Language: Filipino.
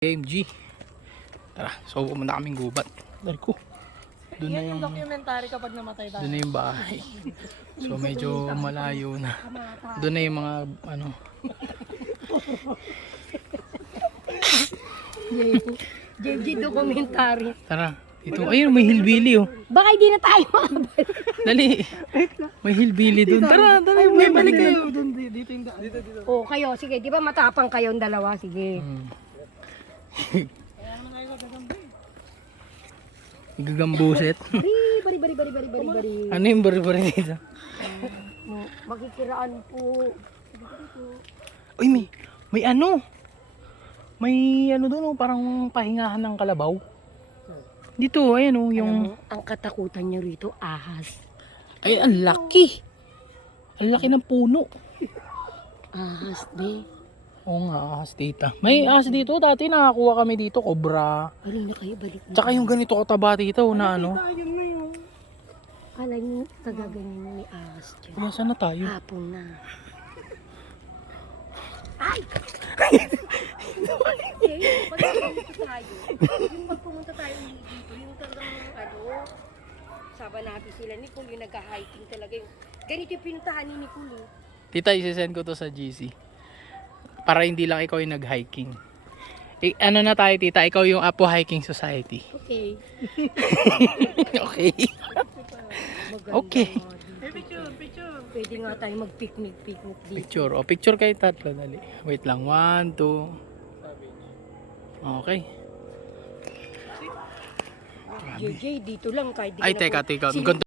AMG. Tara, so pumunta kaming gubat. Dali ko. Doon na yung documentary kapag namatay tayo. doon na yung bahay. So medyo malayo na. Doon na yung mga ano. JJ documentary. Tara, dito. Ayun, may hillbilly oh. Baka hindi na tayo makabalik. Dali. May hillbilly doon. Tara, tara, may balik kayo. Dito yung daan. Dito. Oh, kayo, sige. Di ba matapang kayong dalawa? Sige. Gagambuset. Bari. Ano yung bari-bari dito? Makikiraan po. Uy, may ano. May ano doon oh, parang pahingahan ng kalabaw. Dito, ayan oh, yung... Ang katakutan niya rito, ahas. Ay, ang laki. Ang laki ng puno. Ahas, be. Oo nga, ahas tita. May ahas dito, dati nakakuha kami dito, cobra. Balik na kayo, balik na. Tsaka yung ganito kataba dito na ano. Kala niyo, kagaganyan niyo may ahas dyan. Kaya saan na tayo? Hapon na. Ay! Yung pag pumunta tayo dito, yung talagang ano, saba natin sila Nicole, yung nagka-hiking talaga yung, ganito yung pinuntahan ni Nicole. Tita, isisend ko to sa GC. Para hindi lang ikaw yung nag-hiking. Ano na tayo tita, ikaw yung Apo Hiking Society. Okay. Okay. Maganda. Okay. Picture. Pwede nga tayo mag-picnic dito. Picture. O, picture kayo tatlo. Dali. Wait lang. 1, 2. Okay. JJ, dito lang kahit di Ay, ka na teka. Sino-